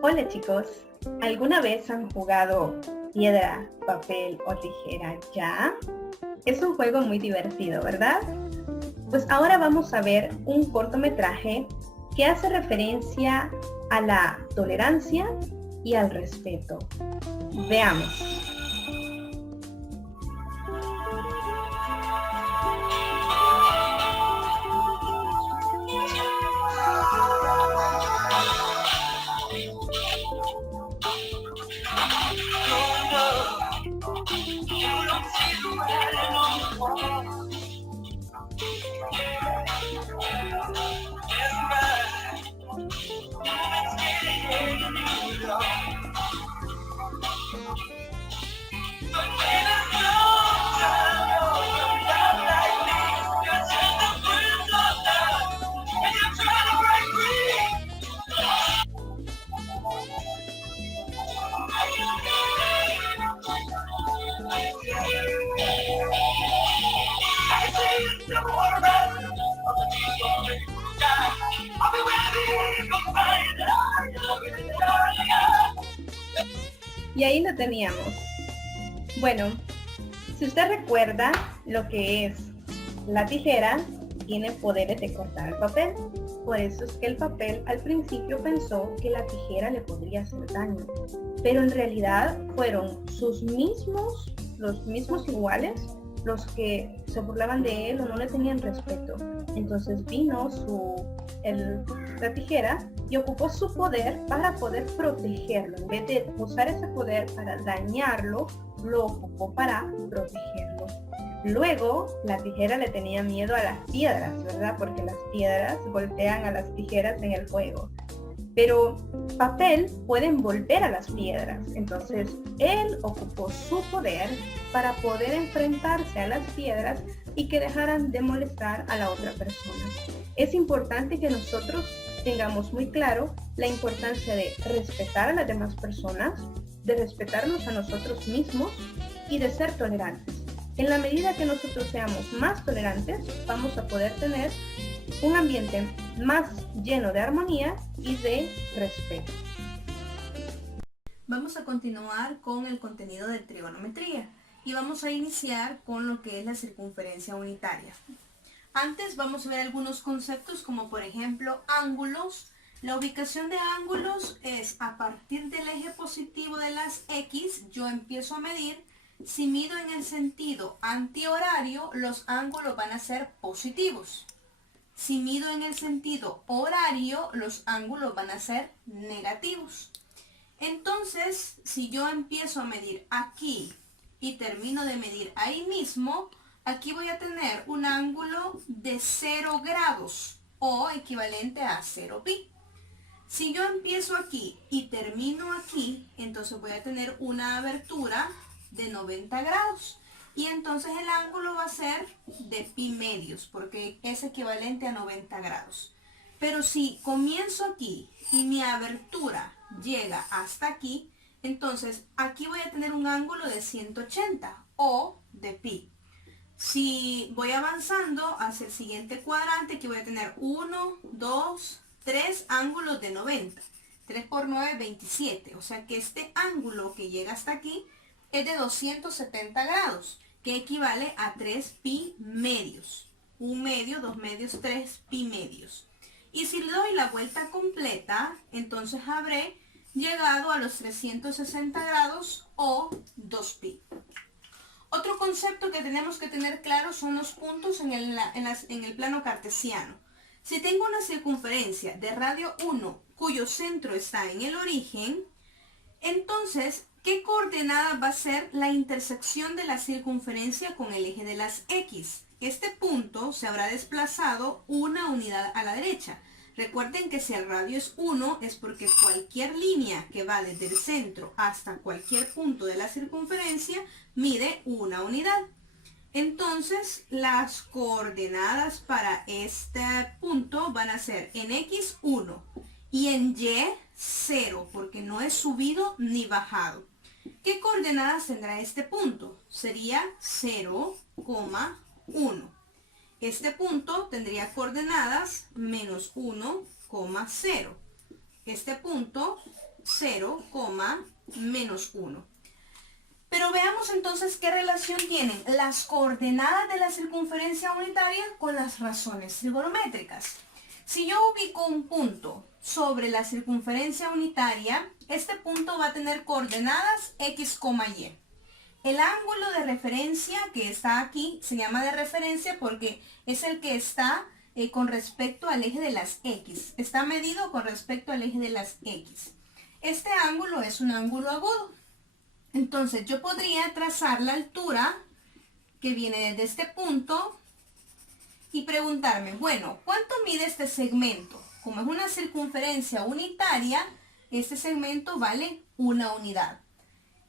Hola chicos, ¿alguna vez han jugado piedra, papel o tijera ya? Es un juego muy divertido, ¿verdad? Pues ahora vamos a ver un cortometraje que hace referencia a la tolerancia y al respeto. Veamos. Y ahí lo teníamos. Bueno, si usted recuerda lo que es la tijera, tiene poderes de cortar el papel. Por eso es que el papel al principio pensó que la tijera le podría hacer daño. Pero en realidad fueron los mismos iguales, los que se burlaban de él o no le tenían respeto. Entonces vino la tijera y ocupó su poder para poder protegerlo. En vez de usar ese poder para dañarlo, lo ocupó para protegerlo. Luego, la tijera le tenía miedo a las piedras, ¿verdad? Porque las piedras golpean a las tijeras en el juego. Pero papel puede envolver a las piedras. Entonces, él ocupó su poder para poder enfrentarse a las piedras y que dejaran de molestar a la otra persona. Es importante que nosotros tengamos muy claro la importancia de respetar a las demás personas, de respetarnos a nosotros mismos y de ser tolerantes. En la medida que nosotros seamos más tolerantes, vamos a poder tener un ambiente más lleno de armonía y de respeto. Vamos a continuar con el contenido de trigonometría y vamos a iniciar con lo que es la circunferencia unitaria. Antes vamos a ver algunos conceptos como por ejemplo ángulos. La ubicación de ángulos es a partir del eje positivo de las X, yo empiezo a medir. Si mido en el sentido antihorario, los ángulos van a ser positivos. Si mido en el sentido horario, los ángulos van a ser negativos. Entonces, si yo empiezo a medir aquí y termino de medir ahí mismo, aquí voy a tener un ángulo de 0 grados o equivalente a 0 pi. Si yo empiezo aquí y termino aquí, entonces voy a tener una abertura de 90 grados. Y entonces el ángulo va a ser de pi medios, porque es equivalente a 90 grados. Pero si comienzo aquí y mi abertura llega hasta aquí, entonces aquí voy a tener un ángulo de 180 o de pi. Si voy avanzando hacia el siguiente cuadrante, aquí voy a tener 1, 2, 3 ángulos de 90. 3 por 9, 27. O sea que este ángulo que llega hasta aquí es de 270 grados, que equivale a 3 pi medios. 1 medio, 2 medios, 3 pi medios. Y si le doy la vuelta completa, entonces habré llegado a los 360 grados o 2 pi. Otro concepto que tenemos que tener claro son los puntos en el plano cartesiano. Si tengo una circunferencia de radio 1 cuyo centro está en el origen, entonces, ¿qué coordenada va a ser la intersección de la circunferencia con el eje de las X? Este punto se habrá desplazado una unidad a la derecha. Recuerden que si el radio es 1 es porque cualquier línea que va desde el centro hasta cualquier punto de la circunferencia mide una unidad. Entonces, las coordenadas para este punto van a ser en X 1 y en Y 0, porque no es subido ni bajado. ¿Qué coordenadas tendrá este punto? Sería 0,1. Este punto tendría coordenadas menos 1,0. este punto 0, menos 1. Pero veamos entonces qué relación tienen las coordenadas de la circunferencia unitaria con las razones trigonométricas. Si yo ubico un punto sobre la circunferencia unitaria, este punto va a tener coordenadas x, y. El ángulo de referencia que está aquí se llama de referencia porque es el que está con respecto al eje de las x. Está medido con respecto al eje de las x. Este ángulo es un ángulo agudo. Entonces yo podría trazar la altura que viene desde este punto y preguntarme, bueno, ¿cuánto mide este segmento? Como es una circunferencia unitaria, este segmento vale 1 unidad.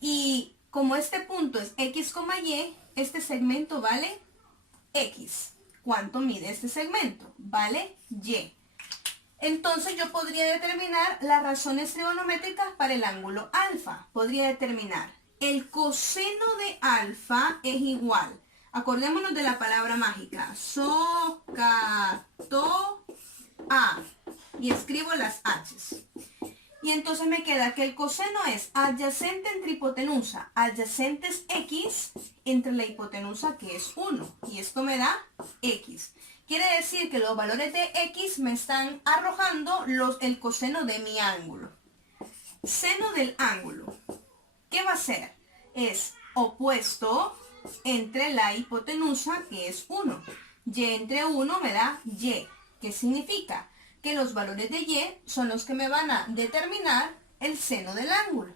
Y como este punto es x, y, este segmento vale x. ¿Cuánto mide este segmento? Vale y. Entonces yo podría determinar las razones trigonométricas para el ángulo alfa. Podría determinar el coseno de alfa es igual. Acordémonos de la palabra mágica. SOCATO A. Y escribo las H's. Y entonces me queda que el coseno es adyacente entre hipotenusa. Adyacente es x entre la hipotenusa que es 1. Y esto me da x. Quiere decir que los valores de x me están arrojando el coseno de mi ángulo. Seno del ángulo. ¿Qué va a ser? Es opuesto entre la hipotenusa que es 1. Y entre 1 me da y. ¿Qué significa? Que los valores de y son los que me van a determinar el seno del ángulo.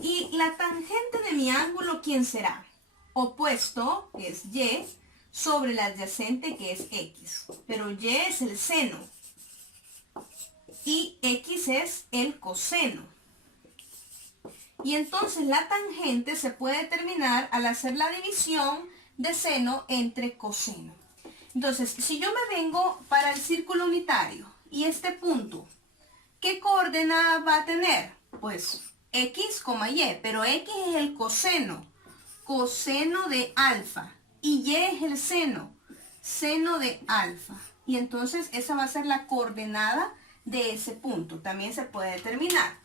Y la tangente de mi ángulo, ¿quién será? Opuesto, que es y, sobre la adyacente, que es x. Pero y es el seno. Y x es el coseno. Y entonces la tangente se puede determinar al hacer la división de seno entre coseno. Entonces, si yo me vengo para el círculo unitario y este punto, ¿qué coordenada va a tener? Pues x, y, pero x es el coseno de alfa, y y es el seno de alfa. Y entonces esa va a ser la coordenada de ese punto. También se puede determinar.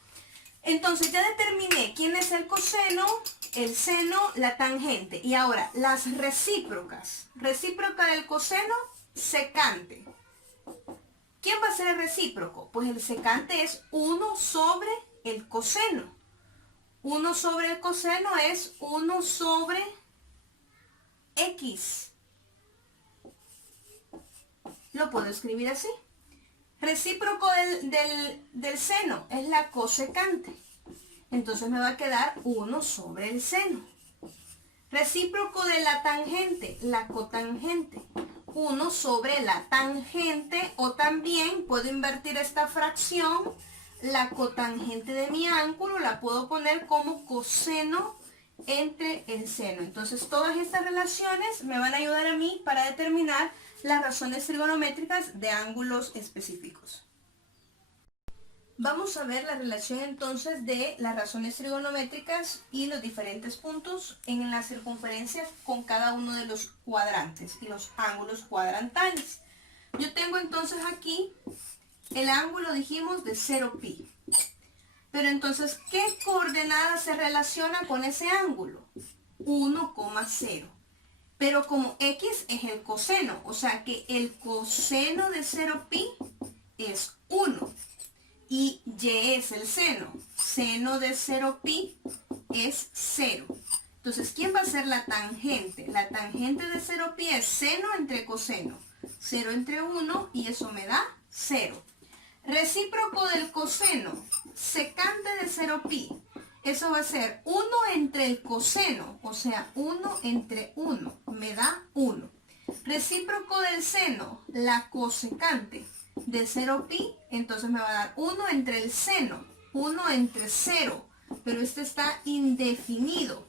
Entonces ya determiné quién es el coseno, el seno, la tangente. Y ahora, las recíprocas. Recíproca del coseno, secante. ¿Quién va a ser el recíproco? Pues el secante es 1 sobre el coseno. 1 sobre el coseno es 1 sobre x. Lo puedo escribir así. Recíproco del seno es la cosecante. Entonces me va a quedar 1 sobre el seno. Recíproco de la tangente, la cotangente. 1 sobre la tangente, o también puedo invertir esta fracción. La cotangente de mi ángulo la puedo poner como coseno entre el seno. Entonces todas estas relaciones me van a ayudar a mí para determinar las razones trigonométricas de ángulos específicos. Vamos a ver la relación entonces de las razones trigonométricas y los diferentes puntos en la circunferencia con cada uno de los cuadrantes y los ángulos cuadrantales. Yo tengo entonces aquí el ángulo, dijimos, de 0pi. Pero entonces, ¿qué coordenada se relaciona con ese ángulo? 1,0. Pero como x es el coseno, o sea que el coseno de 0pi es 1. Y y es el seno. Seno de 0pi es 0. Entonces, ¿quién va a ser la tangente? La tangente de 0pi es seno entre coseno. 0 entre 1 y eso me da 0. Recíproco del coseno, secante de 0pi. Eso va a ser 1 entre el coseno, o sea, 1 entre 1, me da 1. Recíproco del seno, la cosecante de 0pi, entonces me va a dar 1 entre el seno, 1 entre 0, pero este está indefinido.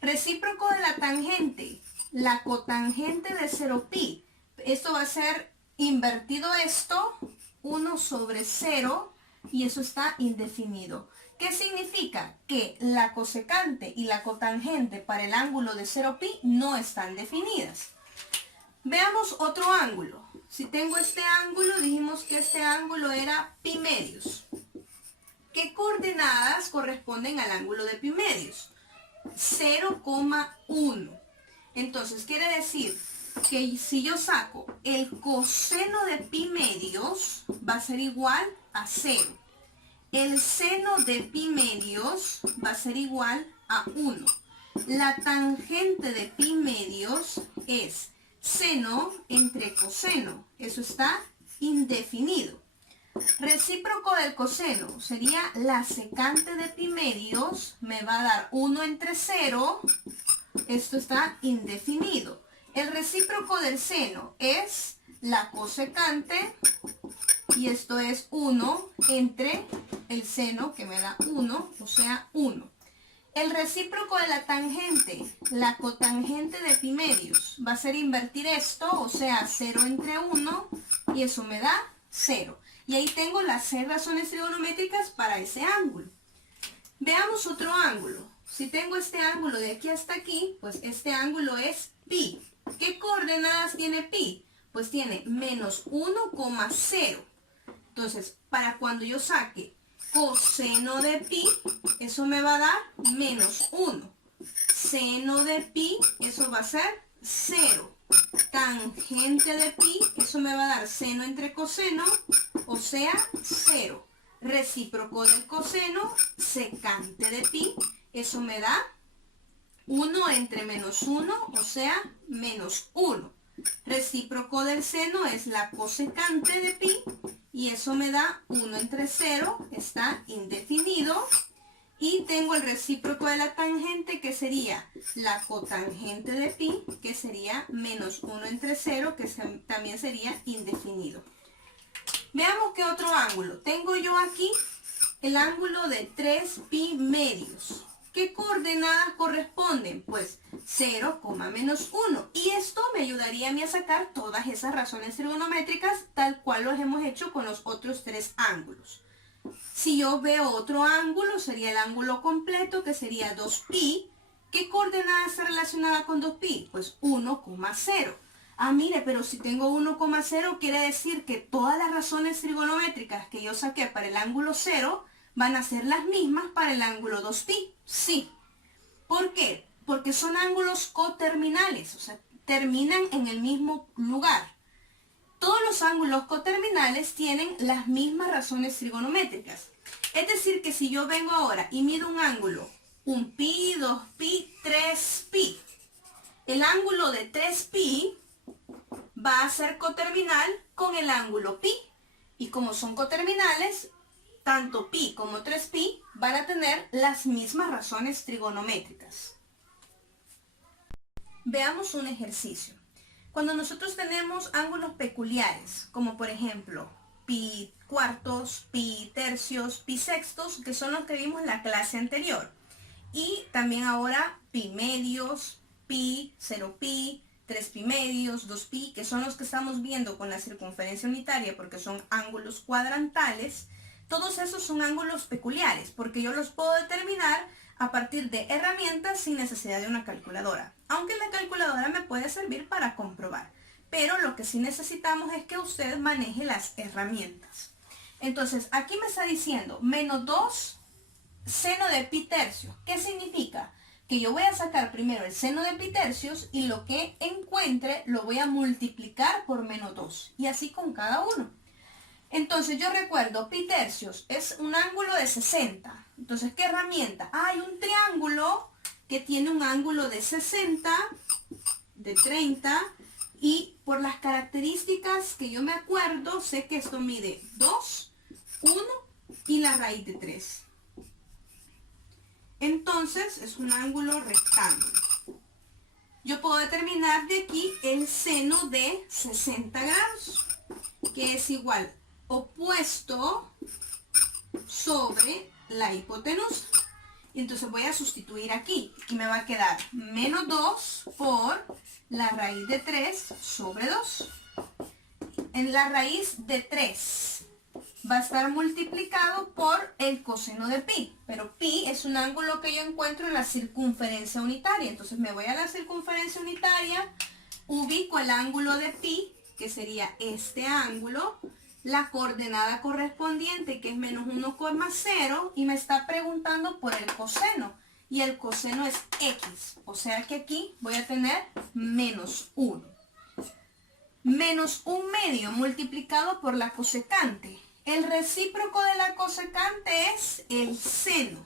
Recíproco de la tangente, la cotangente de 0pi. Esto va a ser invertido esto, 1 sobre 0, y eso está indefinido. ¿Qué significa? Que la cosecante y la cotangente para el ángulo de 0pi no están definidas. Veamos otro ángulo. Si tengo este ángulo, dijimos que este ángulo era pi medios. ¿Qué coordenadas corresponden al ángulo de pi medios? 0,1. Entonces quiere decir que si yo saco el coseno de pi medios, va a ser igual a 0. El seno de pi medios va a ser igual a 1. La tangente de pi medios es seno entre coseno. Eso está indefinido. Recíproco del coseno sería la secante de pi medios. Me va a dar 1 entre 0. Esto está indefinido. El recíproco del seno es la cosecante. Y esto es 1 entre el seno, que me da 1, o sea 1. El recíproco de la tangente, la cotangente de pi medios, va a ser invertir esto, o sea 0 entre 1, y eso me da 0. Y ahí tengo las 6 razones trigonométricas para ese ángulo. Veamos otro ángulo. Si tengo este ángulo de aquí hasta aquí, pues este ángulo es pi. ¿Qué coordenadas tiene pi? Pues tiene menos 1,0. Entonces, para cuando yo saque coseno de pi, eso me va a dar menos 1. Seno de pi, eso va a ser 0. Tangente de pi, eso me va a dar seno entre coseno, o sea 0. Recíproco del coseno, secante de pi, eso me da 1 entre menos 1, o sea menos 1. Recíproco del seno es la cosecante de pi, y eso me da 1 entre 0, está indefinido. Y tengo el recíproco de la tangente, que sería la cotangente de pi, que sería menos 1 entre 0, que también sería indefinido. Veamos qué otro ángulo. Tengo yo aquí el ángulo de 3 pi medios. ¿Qué coordenadas corresponden? Pues 0, menos 1. Y esto me ayudaría a mí a sacar todas esas razones trigonométricas, tal cual los hemos hecho con los otros 3 ángulos. Si yo veo otro ángulo, sería el ángulo completo, que sería 2pi. ¿Qué coordenada está relacionada con 2pi? Pues 1,0. Ah, mire, pero si tengo 1,0, quiere decir que todas las razones trigonométricas que yo saqué para el ángulo 0 van a ser las mismas para el ángulo 2pi. Sí. ¿Por qué? Porque son ángulos coterminales, o sea, terminan en el mismo lugar. Todos los ángulos coterminales tienen las mismas razones trigonométricas. Es decir, que si yo vengo ahora y mido un ángulo, 1pi, 2pi, 3pi, el ángulo de 3pi va a ser coterminal con el ángulo pi. Y como son coterminales, tanto pi como 3pi van a tener las mismas razones trigonométricas. Veamos un ejercicio. Cuando nosotros tenemos ángulos peculiares, como por ejemplo pi cuartos, pi tercios, pi sextos, que son los que vimos en la clase anterior, y también ahora pi medios, pi, 0pi, 3pi medios, 2pi, que son los que estamos viendo con la circunferencia unitaria porque son ángulos cuadrantales. Todos esos son ángulos peculiares porque yo los puedo determinar a partir de herramientas sin necesidad de una calculadora, aunque la calculadora me puede servir para comprobar, pero lo que sí necesitamos es que usted maneje las herramientas. Entonces aquí me está diciendo menos 2 seno de pi tercios. ¿Qué significa? Que yo voy a sacar primero el seno de pi tercios y lo que encuentre lo voy a multiplicar por menos 2 y así con cada uno. Entonces yo recuerdo, pi tercios es un ángulo de 60. Entonces, ¿qué herramienta? Hay un triángulo que tiene un ángulo de 60, de 30, y por las características que yo me acuerdo, sé que esto mide 2, 1 y la raíz de 3. Entonces, es un ángulo rectángulo. Yo puedo determinar de aquí el seno de 60 grados, que es igual opuesto sobre la hipotenusa. Y entonces voy a sustituir aquí y me va a quedar menos 2 por la raíz de 3 sobre 2. En la raíz de 3 va a estar multiplicado por el coseno de pi, pero pi es un ángulo que yo encuentro en la circunferencia unitaria. Entonces me voy a la circunferencia unitaria, Ubico el ángulo de pi, que sería este ángulo, la coordenada correspondiente, que es menos 1,0, y me está preguntando por el coseno. Y el coseno es x, o sea que aquí voy a tener menos 1. Menos 1/2 multiplicado por la cosecante. El recíproco de la cosecante es el seno.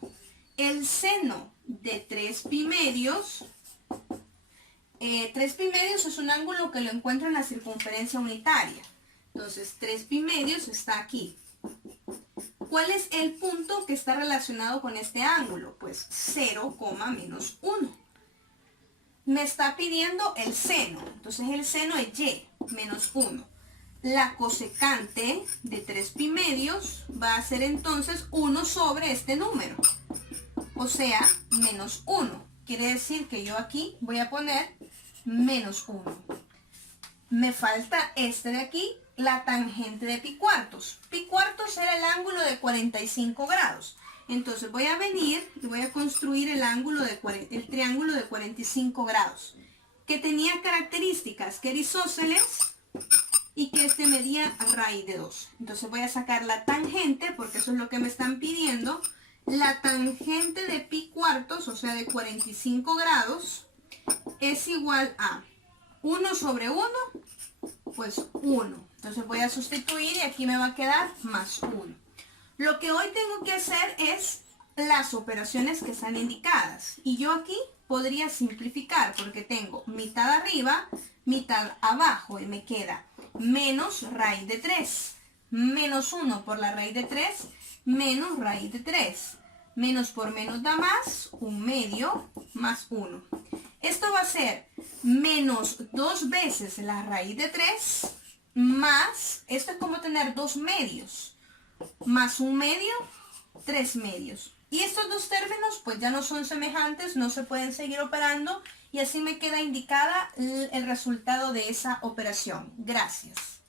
El seno de 3π medios. 3π medios es un ángulo que lo encuentro en la circunferencia unitaria. Entonces 3π medios está aquí. ¿Cuál es el punto que está relacionado con este ángulo? Pues 0, menos 1. Me está pidiendo el seno. Entonces el seno es y, menos 1. La cosecante de 3π medios va a ser entonces 1 sobre este número. O sea, menos 1. Quiere decir que yo aquí voy a poner menos 1. Me falta este de aquí, la tangente de pi cuartos. Pi cuartos era el ángulo de 45 grados. Entonces voy a venir y voy a construir el triángulo de 45 grados. Que tenía características, que era isósceles y que este medía raíz de 2. Entonces voy a sacar la tangente, porque eso es lo que me están pidiendo. La tangente de pi cuartos, o sea de 45 grados, es igual a 1 sobre 1, pues 1. Entonces voy a sustituir y aquí me va a quedar más 1. Lo que hoy tengo que hacer es las operaciones que están indicadas. Y yo aquí podría simplificar porque tengo mitad arriba, mitad abajo y me queda menos raíz de 3. Menos 1 por la raíz de 3, menos raíz de 3. Menos por menos da más, 1/2 más 1. Esto va a ser menos 2 veces la raíz de 3 más, esto es como tener 2 medios, más 1/2, 3 medios. Y estos dos términos pues ya no son semejantes, no se pueden seguir operando y así me queda indicada el resultado de esa operación. Gracias.